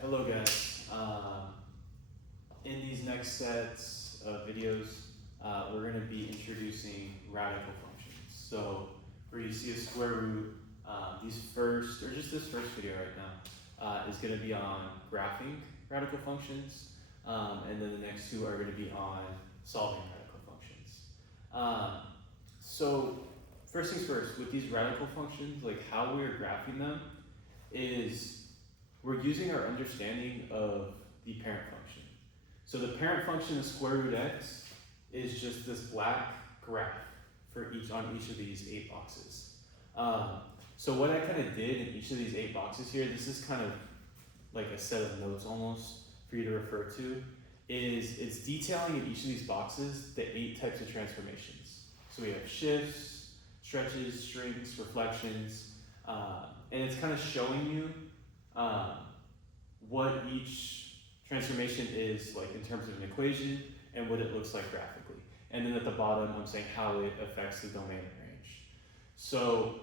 Hello guys. In these next sets of videos, we're going to be introducing radical functions. So where you see a square root, this first video right now is going to be on graphing radical functions, and then the next two are going to be on solving radical functions. So first things first, with these radical functions, like how we're graphing them is we're using our understanding of the parent function. So the parent function of square root x is just this black graph for each of these 8 boxes. So what I kind of did in each of these 8 boxes here, this is kind of like a set of notes almost for you to refer to, is it's detailing in each of these boxes the 8 types of transformations. So we have shifts, stretches, shrinks, reflections, and it's kind of showing you what each transformation is like in terms of an equation and what it looks like graphically. And then at the bottom, I'm saying how it affects the domain and range. So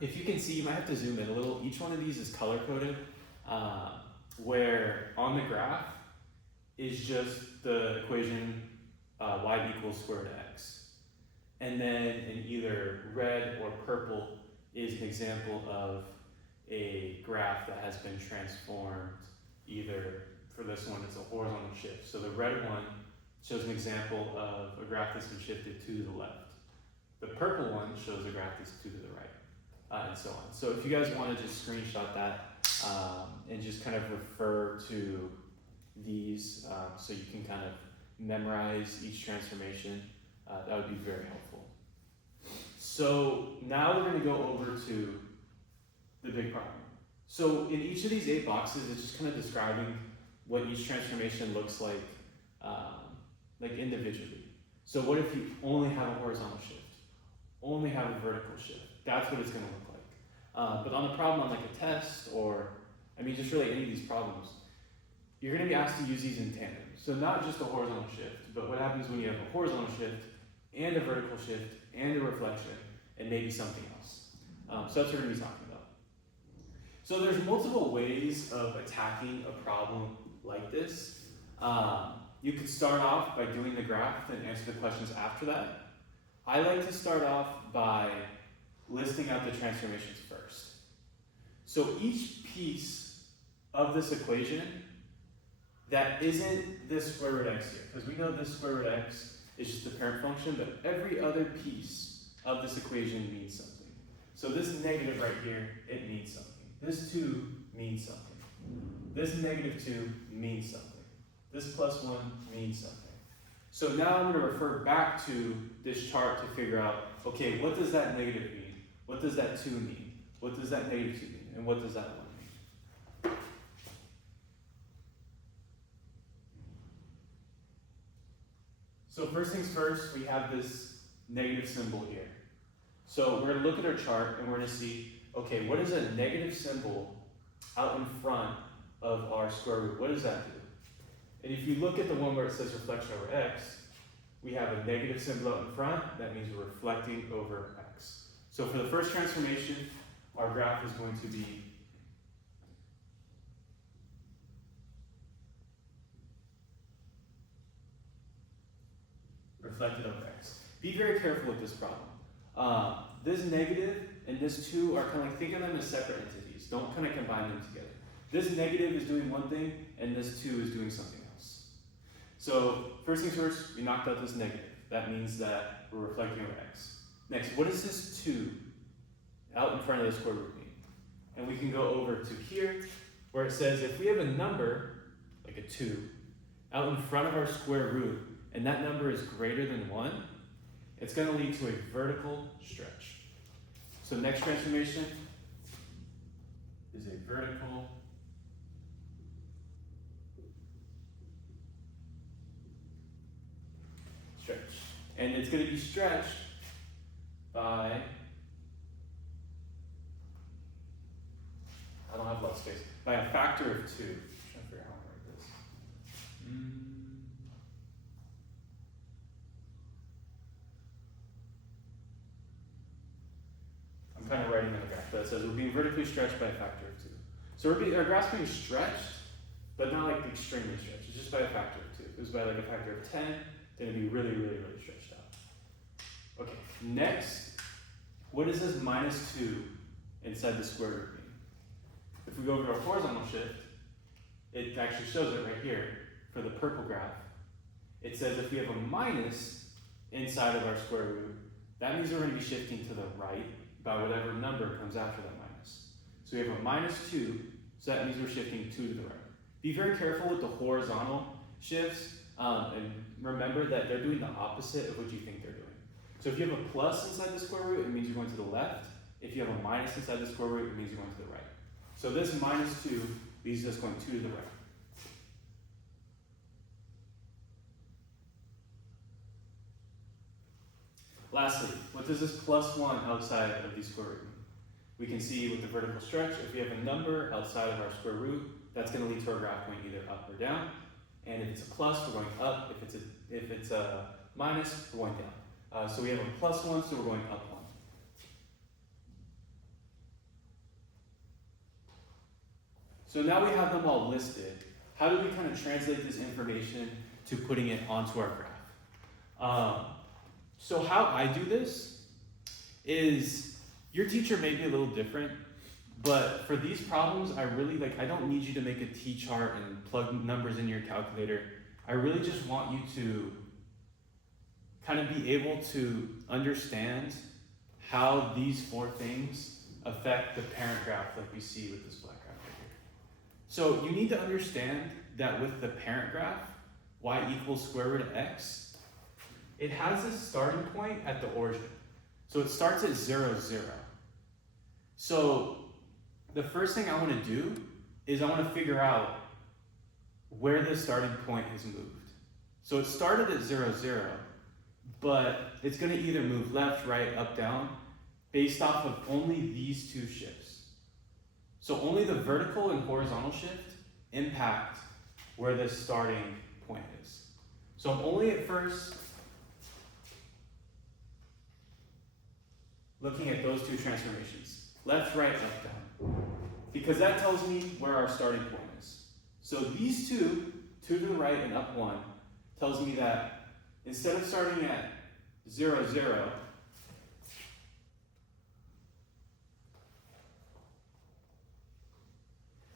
if you can see, you might have to zoom in a little. Each one of these is color coded, where on the graph is just the equation y equals square root of x. And then in either red or purple is an example of a graph that has been transformed. Either for this one, it's a horizontal shift. So the red one shows an example of a graph that's been shifted to the left. The purple one shows a graph that's to the right, and so on. So if you guys want to just screenshot that and just kind of refer to these so you can kind of memorize each transformation, that would be very helpful. So now we're going to go over to the big problem. So in each of these 8 boxes, it's just kind of describing what each transformation looks like individually. So what if you only have a horizontal shift, only have a vertical shift? That's what it's going to look like. But on the problem on like a test, or I mean just really any of these problems, you're going to be asked to use these in tandem. So not just a horizontal shift, but what happens when you have a horizontal shift and a vertical shift and a reflection and maybe something else. So that's what we're going to be talking about. So there's multiple ways of attacking a problem like this. You could start off by doing the graph and answer the questions after that. I like to start off by listing out the transformations first. So each piece of this equation that isn't this square root x here, because we know this square root x is just the parent function, but every other piece of this equation means something. So this negative right here, it means something. This 2 means something. This -2 means something. This +1 means something. So now I'm going to refer back to this chart to figure out, okay, what does that negative mean? What does that 2 mean? What does that -2 mean? And what does that 1 mean? So first things first, we have this negative symbol here. So we're going to look at our chart and we're going to see, okay, what is a negative symbol out in front of our square root? What does that do? And if you look at the one where it says reflection over x, we have a negative symbol out in front. That means we're reflecting over x. So for the first transformation, our graph is going to be reflected over x. Be very careful with this problem. This negative and this 2 are kind of like, think of them as separate entities. Don't kind of combine them together. This negative is doing one thing, and this 2 is doing something else. So first things first, we knocked out this negative. That means that we're reflecting over x. Next, what does this 2 out in front of the square root mean? And we can go over to here, where it says if we have a number, like a 2, out in front of our square root, and that number is greater than 1, it's going to lead to a vertical stretch. So next transformation is a vertical stretch. And it's going to be stretched by, I don't have a lot of space, by a factor of 2. I'm trying to figure out how to write this. I'm kind of writing in the graph, but it says we're being vertically stretched by a factor of 2. So our graph's being stretched, but not like extremely stretched. It's just by a factor of 2. If it was by like a factor of 10, then it'd be really, really, really stretched out. Okay, next, what does this minus 2 inside the square root mean? If we go over to our horizontal shift, it actually shows it right here for the purple graph. It says if we have a minus inside of our square root, that means we're going to be shifting to the right by whatever number comes after that minus. So we have a minus 2, so that means we're shifting 2 to the right. Be very careful with the horizontal shifts, and remember that they're doing the opposite of what you think they're doing. So if you have a plus inside the square root, it means you're going to the left. If you have a minus inside the square root, it means you're going to the right. So this minus 2 leaves us going 2 to the right. Lastly, what does this plus 1 outside of the square root mean? We can see with the vertical stretch, if we have a number outside of our square root, that's going to lead to our graph going either up or down. And if it's a plus, we're going up. If it's a minus, we're going down. So we have a plus 1, so we're going up 1. So now we have them all listed. How do we kind of translate this information to putting it onto our graph? So how I do this is, your teacher may be a little different, but for these problems, I don't need you to make a T-chart and plug numbers in your calculator. I really just want you to kind of be able to understand how these 4 things affect the parent graph like we see with this black graph right here. So you need to understand that with the parent graph, y equals square root of x, it has a starting point at the origin. So it starts at 0, 0. So the first thing I want to do is I want to figure out where the starting point has moved. So it started at 0, 0, but it's going to either move left, right, up, down, based off of only these 2 shifts. So only the vertical and horizontal shift impact where the starting point is. So I'm only at first looking at those 2 transformations, left, right, up, down, because that tells me where our starting point is. So these 2, 2 to the right and up 1, tells me that instead of starting at 0, 0,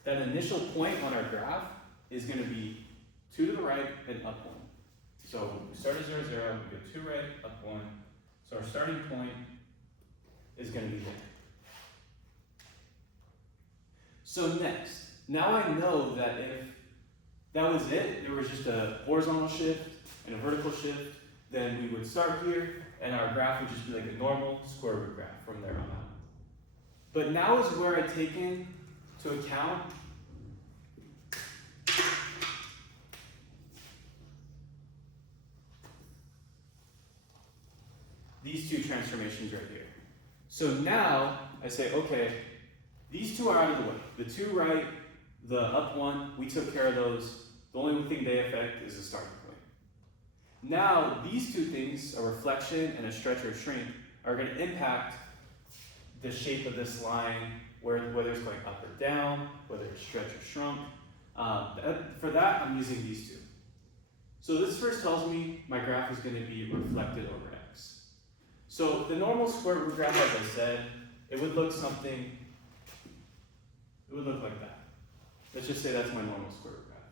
that initial point on our graph is going to be 2 to the right and up 1. So we start at 0, 0, we go 2 right, up 1. So our starting point is going to be there. So next, now I know that if that was it, there was just a horizontal shift and a vertical shift, then we would start here and our graph would just be like a normal square root graph from there on out. But now is where I take into account these 2 transformations right here. So now I say, okay, these 2 are out of the way. The 2 right, the up 1, we took care of those. The only thing they affect is the starting point. Now, these 2 things, a reflection and a stretch or shrink, are going to impact the shape of this line, whether it's going up or down, whether it's stretch or shrunk. For that, I'm using these 2. So this first tells me my graph is going to be reflected over x. So the normal square root graph, as I said, it would look like that. Let's just say that's my normal square root graph.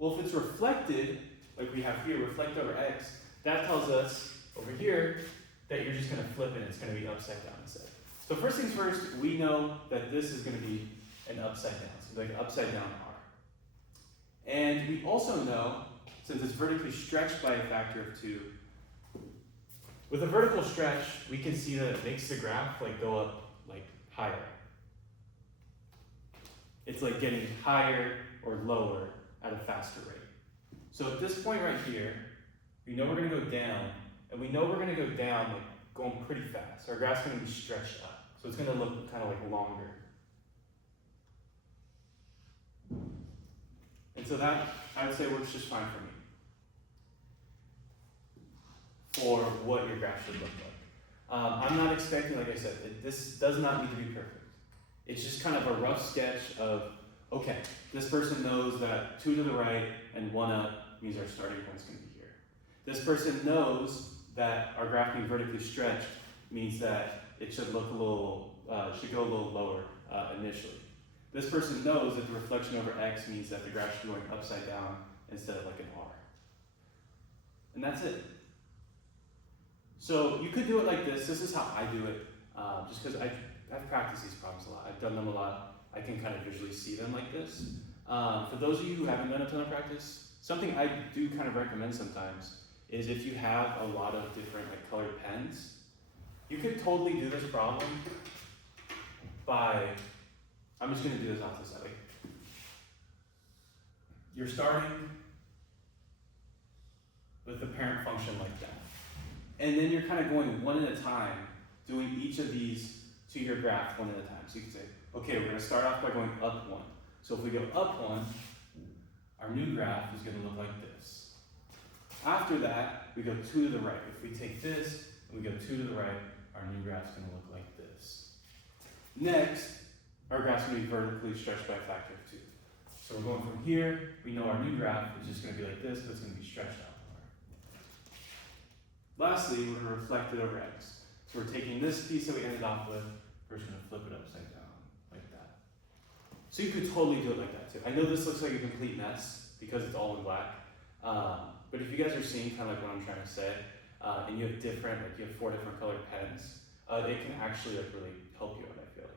Well, if it's reflected, like we have here, reflect over x, that tells us over here that you're just going to flip it, it's going to be upside down instead. So first things first, we know that this is going to be an upside down, so like an upside down R. And we also know, since it's vertically stretched by a factor of 2, with a vertical stretch, we can see that it makes the graph like go up like higher. It's like getting higher or lower at a faster rate. So at this point right here, we know we're going to go down, and we know we're going to go down like going pretty fast. Our graph's going to be stretched up, so it's going to look kind of like longer. And so that, I would say, works just fine for me, for what your graph should look like. I'm not expecting, like I said, this does not need to be perfect. It's just kind of a rough sketch of, okay, this person knows that 2 to the right and 1 up means our starting point's going to be here. This person knows that our graph being vertically stretched means that it should look a little, should go a little lower initially. This person knows that the reflection over x means that the graph should be going upside down instead of like an R. And that's it. So you could do it like this. This is how I do it, just because I've practiced these problems a lot. I've done them a lot. I can kind of visually see them like this. For those of you who haven't done a ton of practice, something I do kind of recommend sometimes is if you have a lot of different like colored pens, you could totally do this problem by, I'm just going to do this off the side. Like, you're starting with the parent function like that. And then you're kind of going one at a time, doing each of these to your graph one at a time. So you can say, okay, we're going to start off by going up 1. So if we go up 1, our new graph is going to look like this. After that, we go 2 to the right. If we take this and we go 2 to the right, our new graph is going to look like this. Next, our graph's going to be vertically stretched by a factor of 2. So we're going from here, we know our new graph is just going to be like this, but it's going to be stretched out more. Lastly, we're going to reflect it over x. So we're taking this piece that we ended off with, we're just going to flip it upside down, like that. So you could totally do it like that too. I know this looks like a complete mess because it's all in black, but if you guys are seeing kind of like what I'm trying to say, and you have different, like you have 4 different colored pens, it can actually like really help you out, I feel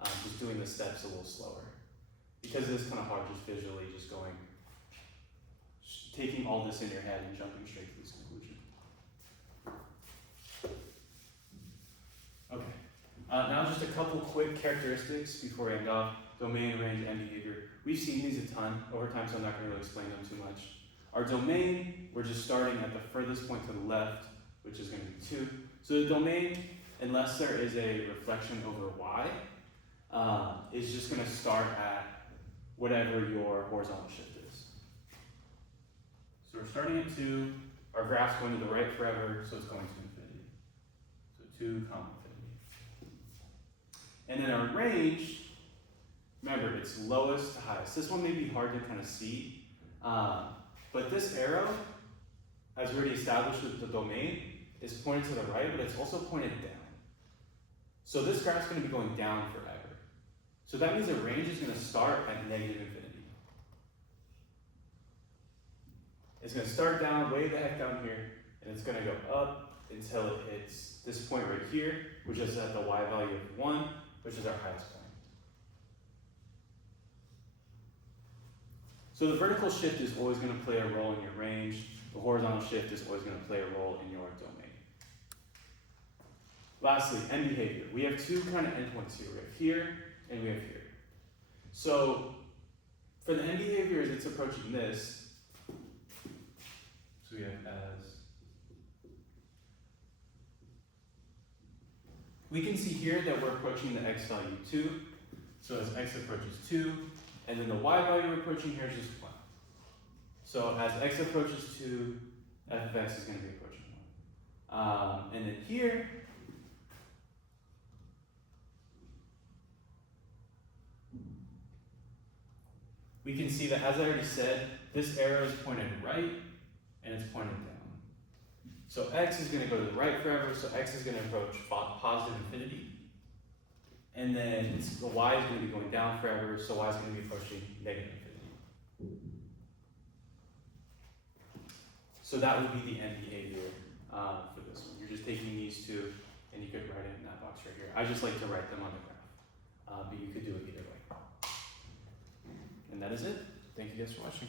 like. Just doing the steps a little slower. Because it is kind of hard just visually, just going, taking all this in your head and jumping straight to this conclusion. Okay, now just a couple quick characteristics before we end off. Domain, range, and behavior. We've seen these a ton over time, so I'm not going to really explain them too much. Our domain, we're just starting at the furthest point to the left, which is going to be 2. So the domain, unless there is a reflection over y, is just going to start at whatever your horizontal shift is. So we're starting at 2, our graph's going to the right forever, so it's going to infinity. So 2, infinity. And then our range, remember, it's lowest to highest. This one may be hard to kind of see, but this arrow, as we already established with the domain, is pointed to the right, but it's also pointed down. So this graph's going to be going down forever. So that means the range is going to start at negative infinity. It's going to start down, way the heck down here, and it's going to go up until it hits this point right here, which is at the y value of 1, which is our highest point. So the vertical shift is always going to play a role in your range. The horizontal shift is always going to play a role in your domain. Lastly, end behavior. We have 2 kind of endpoints here. We have here and we have here. So for the end behavior, as it's approaching this, so we have as, we can see here that we're approaching the x value 2. So as x approaches 2, and then the y value we're approaching here is just 1. So as x approaches 2, f of x is going to be approaching 1. And then here, we can see that, as I already said, this arrow is pointed right, and it's pointed down. So x is going to go to the right forever, so x is going to approach positive infinity. And then the y is going to be going down forever, so y is going to be approaching negative infinity. So that would be the end behavior for this one. You're just taking these 2, and you could write it in that box right here. I just like to write them on the graph, but you could do it either way. And that is it. Thank you guys for watching.